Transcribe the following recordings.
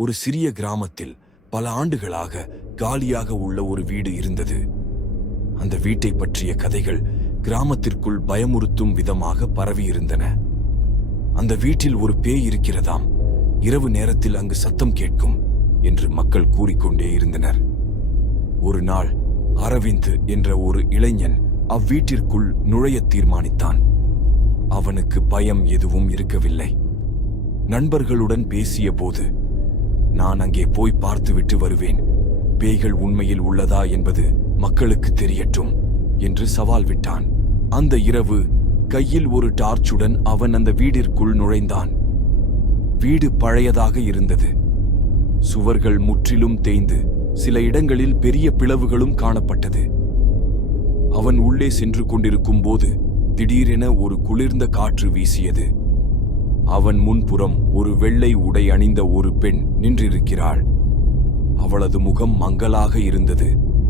ஒரு சிறிய கிராமத்தில் பல ஆண்டுகளாக காலியாக உள்ள ஒரு வீடு இருந்தது. அந்த வீட்டை பற்றிய கதைகள் கிராமத்திற்குள் பயமுறுத்தும் விதமாக பரவியிருந்தன அந்த வீட்டில் ஒரு பேய் இருக்கிறதாம். இரவு நேரத்தில் அங்கு சத்தம் கேட்கும் என்று மக்கள் கூறிக்கொண்டே இருந்தனர். ஒரு நாள் அரவிந்த் என்ற ஒரு இளைஞன் அவ்வீட்டிற்குள் நுழையத் தீர்மானித்தான். அவனுக்கு பயம் எதுவும் இருக்கவில்லை. நண்பர்களுடன் பேசிய போது நான் அங்கே போய் பார்த்துவிட்டு வருவேன். பேய்கள் உண்மையில் உள்ளதா என்பது மக்களுக்கு தெரியட்டும் என்று சவால் விட்டான். அந்த இரவு கையில் ஒரு டார்ச்சுடன் அவன் அந்த வீடிற்குள் நுழைந்தான். வீடு பழையதாக இருந்தது. சுவர்கள் முற்றிலும் தேய்ந்து சில இடங்களில் பெரிய பிளவுகளும் காணப்பட்டது. அவன் உள்ளே சென்று கொண்டிருக்கும் போது திடீரென ஒரு குளிர்ந்த காற்று வீசியது. அவன் முன்புறம் ஒரு வெள்ளை உடை அணிந்த ஒரு பெண் நின்றிருக்கிறாள். அவளது முகம் மங்கலாக இருந்தது.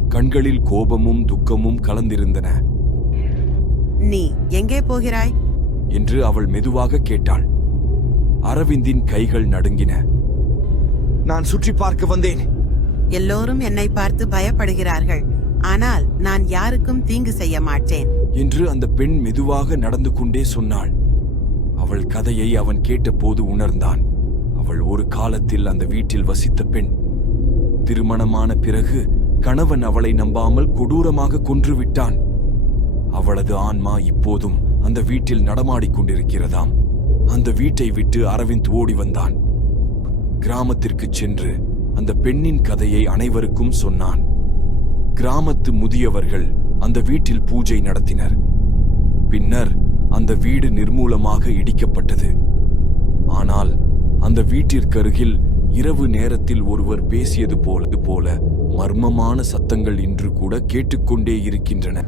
கண்களில் கோபமும் துக்கமும் கலந்திருந்தன. நீ எங்கே போகிறாய்? என்று அவள் மெதுவாக கேட்டாள். அரவிந்தின் கைகள் நடுங்கின. நான் சுற்றி பார்க்க வந்தேன். எல்லோரும் என்னை பார்த்து பயப்படுகிறார்கள். ஆனால் நான் யாருக்கும் தீங்கு செய்ய மாட்டேன். என்று அந்த பெண் மெதுவாக நடந்து கொண்டே சொன்னாள். அவள் கதையை அவன் கேட்டபோது உணர்ந்தான். அவள் ஒரு காலத்தில் அந்த வீட்டில் வசித்த பெண். திருமணமான பிறகு கணவன் அவளை நம்பாமல் கொடூரமாக கொன்றுவிட்டான். அவளது ஆன்மா இப்போதும் அந்த வீட்டில் நடமாடிக் கொண்டிருக்கிறதாம். அந்த வீட்டை விட்டு அரவிந்த் ஓடி வந்தான். கிராமத்திற்கு சென்று அந்த பெண்ணின் கதையை அனைவருக்கும் சொன்னான். கிராமத்து முதியவர்கள் அந்த வீட்டில் பூஜை நடத்தினர். பின்னர் அந்த வீடு நிர்மூலமாக இடிக்கப்பட்டது. ஆனால் அந்த வீட்டிற்கருகில் இரவு நேரத்தில் ஒருவர் பேசியது போல போல மர்மமான சத்தங்கள் இன்று கூட கேட்டுக்கொண்டே இருக்கின்றன.